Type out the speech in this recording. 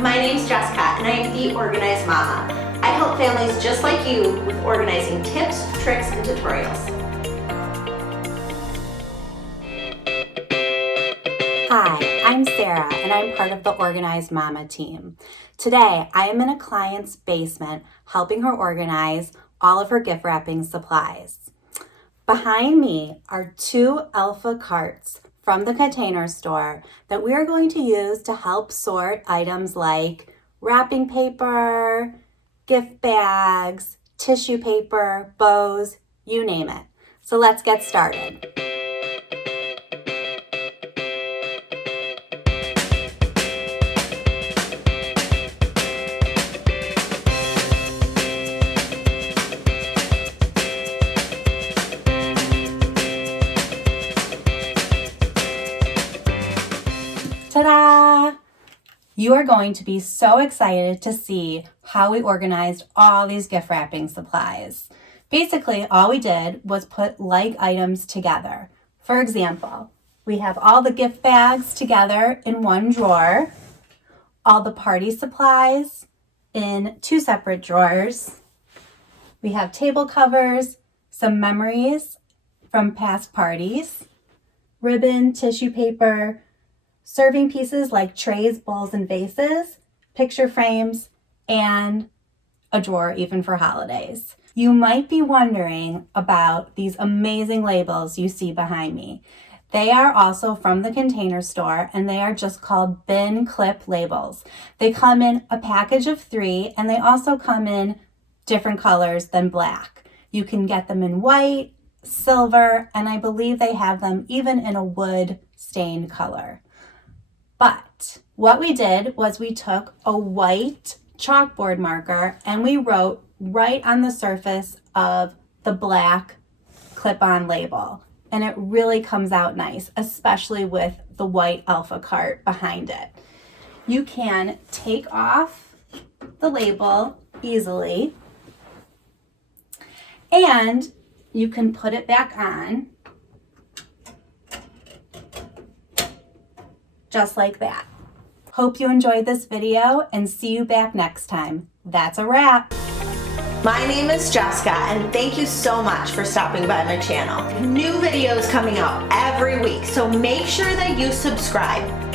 my name's Jessica and I am the Organized Mama. I help families just like you with organizing tips, tricks, and tutorials. Hi, I'm Sara and I'm part of the Organized Mama team. Today, I am in a client's basement helping her organize all of her gift wrapping supplies. Behind me are 2 Alpha carts from the Container Store that we are going to use to help sort items like wrapping paper, gift bags, tissue paper, bows, you name it. So let's get started. Ta-da! You are going to be so excited to see how we organized all these gift wrapping supplies. Basically, all we did was put like items together. For example, we have all the gift bags together in one drawer, all the party supplies in 2 separate drawers. We have table covers, some memories from past parties, ribbon, tissue paper, serving pieces like trays, bowls, and vases, picture frames, and a drawer even for holidays. You might be wondering about these amazing labels you see behind me. They are also from the Container Store, and they are just called bin clip labels. They come in a package of 3, and they also come in different colors than black. You can get them in white, silver, and I believe they have them even in a wood stained color. But what we did was we took a white chalkboard marker and we wrote right on the surface of the black clip-on label. And it really comes out nice, especially with the white Alpha cart behind it. You can take off the label easily and you can put it back on just like that. Hope you enjoyed this video and see you back next time. That's a wrap. My name is Jessica and thank you so much for stopping by my channel. New videos coming out every week, so make sure that you subscribe.